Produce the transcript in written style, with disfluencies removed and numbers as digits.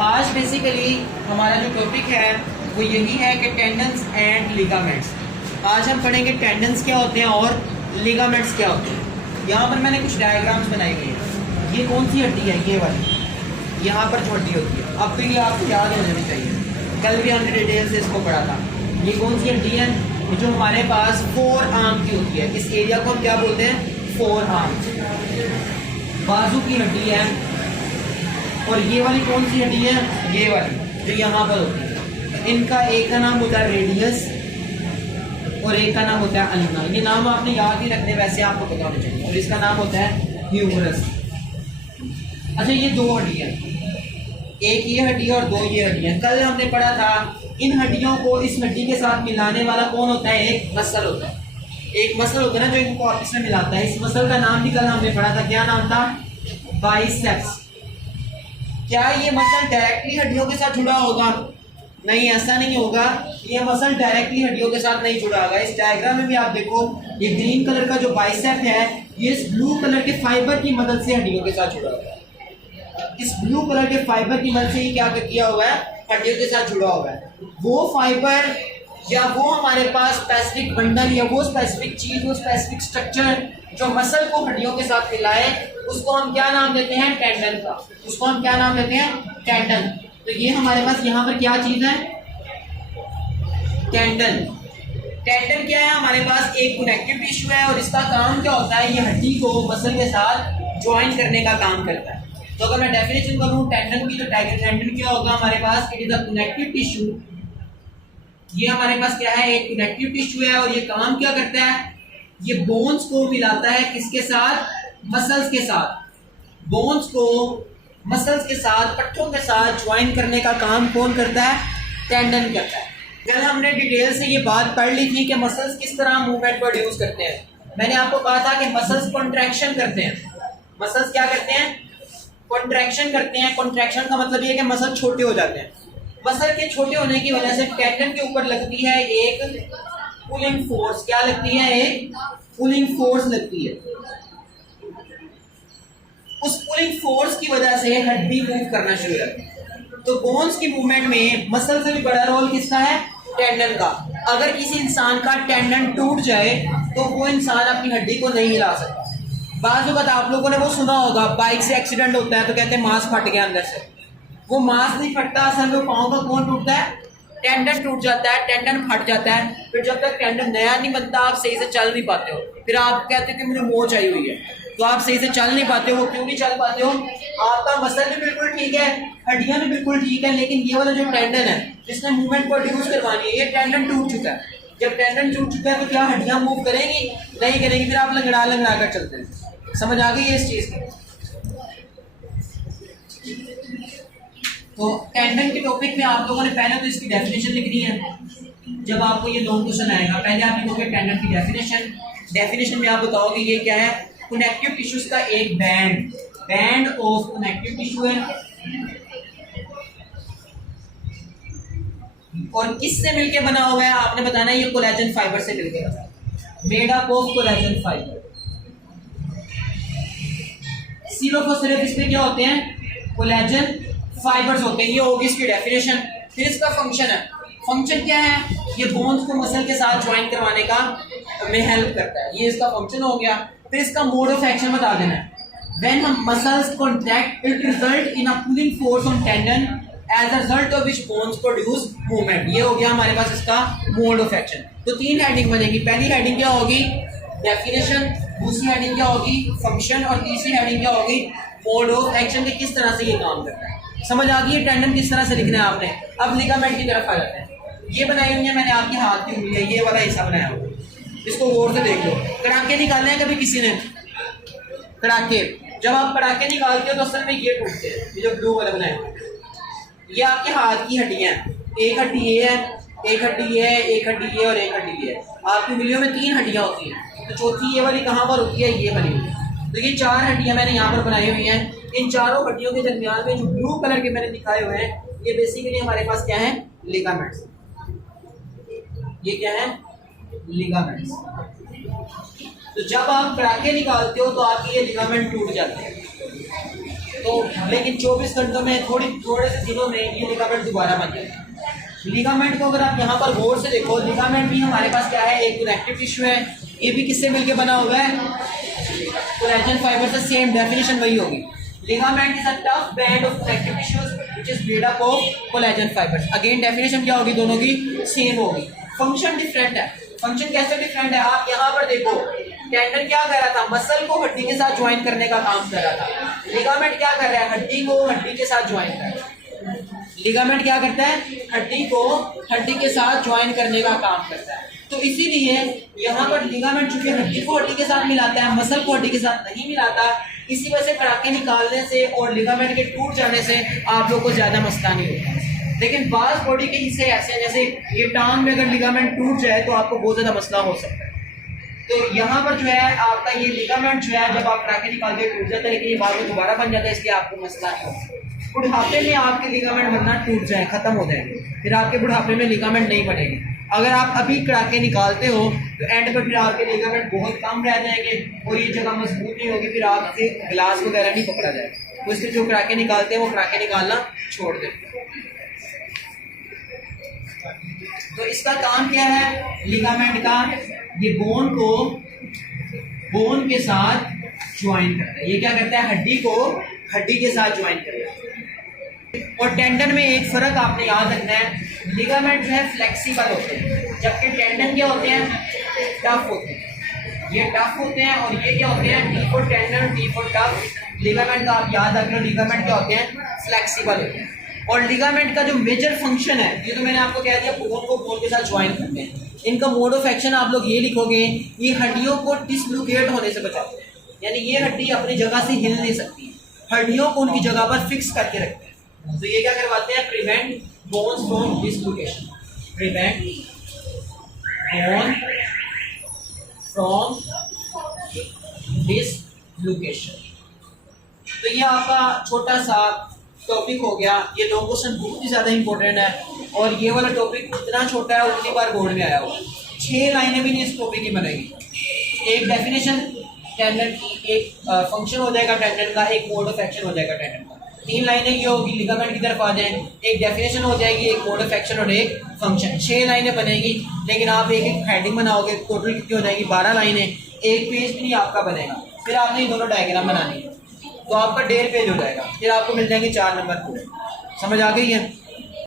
आज बेसिकली हमारा जो टॉपिक है वो यही है कि टेंडन्स एंड लिगामेंट्स। आज हम पढ़ेंगे टेंडन्स क्या होते हैं और लिगामेंट्स क्या होते हैं। यहाँ पर मैंने कुछ डायग्राम्स बनाए हुए हैं। ये कौन सी हड्डी है? ये वाली, यहाँ पर जो हड्डी होती है। अब तो ये आपको याद हो जानी चाहिए, कल भी हमने डिटेल से इसको पढ़ा था। ये कौन सी हड्डी है? जो हमारे पास फोर आर्म की होती है। इस एरिया को हम क्या बोलते हैं? Four arm. बाजू की हड्डी है। और ये वाली कौन सी हड्डी है? ये वाली जो यहाँ पर होती है। इनका एक का नाम होता है रेडियस और एक का नाम होता है अल्ना। ये नाम आपने याद ही रखने, वैसे आपको पता होना चाहिए। और इसका नाम होता है ह्यूमरस। अच्छा, ये दो हड्डियाँ, एक ये हड्डी और दो ये हड्डियाँ। कल हमने पढ़ा था इन हड्डियों को इस हड्डी के साथ मिलाने वाला कौन होता है? एक मसल होता है। एक मसल होता है ना जो इनको आपस में मिलाता है। इस मसल का नाम भी कल हमने पढ़ा था। क्या नाम था? बाइसेप्स। क्या ये मसल डायरेक्टली हड्डियों के साथ जुड़ा होगा? नहीं, ऐसा नहीं होगा। ये मसल डायरेक्टली हड्डियों के साथ नहीं जुड़ा होगा। इस डायग्राम में भी आप देखो, ये ग्रीन कलर का जो बाइसेप है ये इस ब्लू कलर के फाइबर की मदद से हड्डियों के साथ जुड़ा हुआ है। इस ब्लू कलर के फाइबर की मदद से ही क्या किया हुआ है? हड्डियों के साथ जुड़ा हुआ है। वो फाइबर या वो हमारे पास स्पेसिफिक बंडल या वो स्पेसिफिक चीज, वो स्पेसिफिक स्ट्रक्चर जो मसल को हड्डियों के साथ मिलाए, उसको हम क्या नाम देते हैं? टेंडन का। उसको हम क्या नाम देते हैं? टेंडन। तो ये हमारे पास यहाँ पर क्या चीज है? टेंडन। टेंडन क्या है? हमारे पास एक कनेक्टिव टिश्यू है और इसका काम क्या होता है? ये हड्डी को मसल के साथ ज्वाइन करने का काम करता है। तो अगर मैं डेफिनेशन करूँ टेंडन की, तो टेंडन क्या होगा हमारे पास? It is a connective tissue. ये हमारे पास क्या है? एक कनेक्टिव टिश्यू है। और ये काम क्या करता है? ये बोन्स को मिलाता है किसके साथ? मसल्स के साथ। बोन्स को मसल्स के साथ, पट्टों के साथ ज्वाइन करने का काम कौन करता है? टेंडन करता है। कल हमने डिटेल से ये बात पढ़ ली थी कि मसल्स किस तरह मूवमेंट प्रोड्यूस करते हैं। मैंने आपको कहा था कि मसल्स कॉन्ट्रैक्शन करते हैं। मसल्स क्या करते हैं? कॉन्ट्रैक्शन करते हैं। कॉन्ट्रैक्शन का मतलब ये है कि मसल छोटे हो जाते हैं। मसल के छोटे होने की वजह से टेंडन के ऊपर लगती है एक पुलिंग फोर्स। क्या लगती है? एक पुलिंग फोर्स लगती है। उस पुलिंग फोर्स की वजह से हड्डी मूव करना शुरू करती है। तो बोन्स की मूवमेंट में मसल से भी बड़ा रोल किसका है? टेंडन का। अगर किसी इंसान का टेंडन टूट जाए तो वो इंसान अपनी हड्डी को नहीं हिला सकता। बाज़ वक़्त आप लोगों ने वो सुना होगा, बाइक से एक्सीडेंट होता है तो कहते हैं मांस फट गया अंदर से। वो मांस नहीं फटता, असल में पाँव का कौन टूटता है? टेंडन टूट जाता है, टेंडन फट जाता है। फिर जब तक टेंडन नया नहीं बनता आप सही से चल नहीं पाते हो। फिर आप कहते हो कि मुझे मोच आई हुई है, तो आप सही से चल नहीं पाते हो। क्यों नहीं चल पाते हो? आपका मसल भी बिल्कुल ठीक है, हड्डियां भी बिल्कुल ठीक है, लेकिन ये वाला जो टेंडन है जिसने मूवमेंट प्रोड्यूस करवानी है, ये टेंडन टूट चुका है। जब टेंडन टूट चुका है तो क्या हड्डियां मूव करेंगी? नहीं करेंगी। फिर आप लंगड़ा लंगड़ा कर चलते हैं। समझ आ गई है इस चीज की? तो टेंडन के टॉपिक में आप लोगों ने पहले तो इसकी डेफिनेशन लिखनी है। जब आपको ये लॉन्ग क्वेश्चन आएगा, पहले आप लिखोगे टेंडन की डेफिनेशन। डेफिनेशन में आप बताओगे ये क्या है? कनेक्टिव टिश्यूज का एक बैंड ऑफ कनेक्टिव टिश्यू है। और किससे मिलके बना हुआ है? आपने बताना है ये कोलेजन फाइबर से मिलके बना है। Made up of collagen fibre. सिर्फ और सिर्फ इसमें क्या होते हैं? कोलेजन फाइबर्स होते हैं। ये होगी इसकी डेफिनेशन। फिर इसका फंक्शन है। फंक्शन क्या है? ये बोन्स को मसल के साथ ज्वाइन करवाने का में हेल्प करता है। ये इसका फंक्शन हो गया। फिर इसका मोड ऑफ एक्शन बता देना है। व्हेन हम muscles contract it result in a pulling force on tendon as a result of which bones produce movement. ये हो गया हमारे पास इसका मोड ऑफ एक्शन। तो तीन हेडिंग बनेगी। पहली हेडिंग क्या होगी? डेफिनेशन। दूसरी हेडिंग क्या होगी? फंक्शन। और तीसरी हेडिंग क्या होगी? मोड ऑफ एक्शन के किस तरह से ये काम करता है। समझ आ गई? टेंडन किस तरह से लिखना है आपने। अब लिगामेंट की तरफ आ जाते हैं। ये बनाई हुई है मैंने आपके हाथ की उंगली है, ये वाला हिस्सा बनाया हुआ। इसको गौर से देख लो। कड़ाके निकालने हैं कभी किसी ने? कड़ाके, जब आप कड़ाके निकालते हो तो असल में ये टूटते हैं। ये जो ब्लू वाला बनाया हुआ, ये आपके हाथ की हड्डियां हैं। एक हड्डी ये है, एक हड्डी ये है, एक हड्डी ये और एक हड्डी ये है। आपकी उंगलियों में तीन हड्डियां होती हैं। तो चौथी ये वाली कहाँ पर होती है? ये बनी हुई है। तो ये चार हड्डियां मैंने यहाँ पर बनाई हुई हैं। इन चारों हड्डियों के दरमियान में जो ब्लू कलर के मैंने दिखाए हुए हैं, ये बेसिकली हमारे पास क्या है? लिगामेंट्स। ये क्या है? लिगामेंट्स। तो जब आप कड़ाके निकालते हो तो आपके ये लिगामेंट टूट जाते हैं। तो लेकिन 24 घंटों में थोड़े से दिनों में ये लिगामेंट दोबारा बन जाएगा। लिगामेंट को अगर आप यहाँ पर गौर से देखो, लिगामेंट भी हमारे पास क्या है, एक कनेक्टिव टिश्यू है। ये भी किससे मिलके बना हुआ है, कोलेजन फाइबर से। सेम डेफिनेशन वही होगी। Ligament is a tough band of connective tissues which is made up of collagen fibres. Again definition क्या होगी, दोनों की सेम होगी। फंक्शन डिफरेंट है। फंक्शन कैसे डिफरेंट है, आप यहाँ पर देखो, टेंडन क्या कर रहा था, मसल को हड्डी के साथ ज्वाइन करने का काम कर रहा था। लिगामेंट क्या कर रहा है, हड्डी को हड्डी के साथ ज्वाइन कर रहा है। लिगामेंट क्या करता है, हड्डी को हड्डी के साथ ज्वाइन करने का काम करता है। तो इसीलिए यहाँ पर लिगामेंट चूंकि हड्डी को हड्डी के साथ मिलाता है, मसल को हड्डी के साथ नहीं मिलाता, इसी वजह से कड़ाके निकालने से और लिगामेंट के टूट जाने से आप लोग को ज्यादा मसला नहीं होता। लेकिन बाज बॉडी के हिस्से ऐसे हैं, जैसे ये टांग में अगर लिगामेंट टूट जाए तो आपको बहुत ज्यादा मसला हो सकता है। तो यहाँ पर जो है आपका ये लिगामेंट जो है जब आप कड़ाके निकालते हैं टूट जाता है, लेकिन ये बाद में दोबारा बन जाता है, इसलिए आपको मसला नहीं होता। बुढ़ापे में आपके लिगामेंट बनना टूट जाए, खत्म हो जाएंगे, फिर आपके बुढ़ापे में लिगामेंट नहीं बनेंगे। अगर आप अभी कड़ाके निकालते हो तो एंड पर फिर आपके लिगामेंट बहुत कम रह जाएंगे और ये जगह मजबूत नहीं होगी, फिर आपसे ग्लास वगैरह नहीं पकड़ा जाएगा। तो इसलिए जो कड़ाके निकालते हैं वो कड़ाके निकालना छोड़ देते हैं। तो इसका काम क्या है लिगामेंट का, ये बोन को बोन के साथ ज्वाइन करता है। ये क्या करता है, हड्डी को हड्डी के साथ ज्वाइन करता है। और टेंडन में एक फर्क आपने याद रखना है, लिगामेंट जो है फ्लेक्सिबल होते हैं, जबकि टेंडन क्या होते हैं, टफ होते हैं। ये टफ होते हैं और ये क्या होते हैं, T for tendon, T for tough. Ligament का आप याद रख लो, लिगामेंट क्या होते हैं, फ्लेक्सिबल होते हैं। और लिगामेंट का जो मेजर फंक्शन है, ये तो मैंने आपको कह दिया, बोन को बोन के साथ ज्वाइन करते हैं। इनका मोड ऑफ एक्शन आप लोग ये लिखोगे, ये हड्डियों को डिसलोकेट होने से बचाते हैं, यानी ये हड्डी अपनी जगह से हिल नहीं सकती, हड्डियों को उनकी जगह पर फिक्स करके रखते हैं। तो ये क्या करवाते हैं, prevent bones from dislocation, prevent bone from dislocation. तो ये आपका छोटा सा टॉपिक हो गया। ये लॉन्ग क्वेश्चन बहुत ही ज़्यादा इंपॉर्टेंट है और ये वाला टॉपिक इतना छोटा है, उतनी बार बोर्ड में आया हुआ। 6 लाइनें भी नहीं इस टॉपिक की बनेगी। एक डेफिनेशन टेंडन की, एक फंक्शन हो जाएगा टेंडन का, एक मोड ऑफ एक्शन हो जाएगा टेंडन का। 3 लाइनें ये होगी, लिगामेंट की तरफ आ जाएं, एक डेफिनेशन हो जाएगी, एक मोड ऑफ एक्शन और एक फंक्शन। 6 लाइनें बनेगी, लेकिन आप एक एक हेडिंग बनाओगे, टोटल कितनी हो जाएगी, 12 लाइनें। एक पेज भी नहीं आपका बनेगा, फिर आपने ये दोनों डायग्राम बनानी है, तो आपका 1.5 पेज हो जाएगा, फिर आपको मिल जाएंगे 4 नंबर पूरे। समझ आ गई है।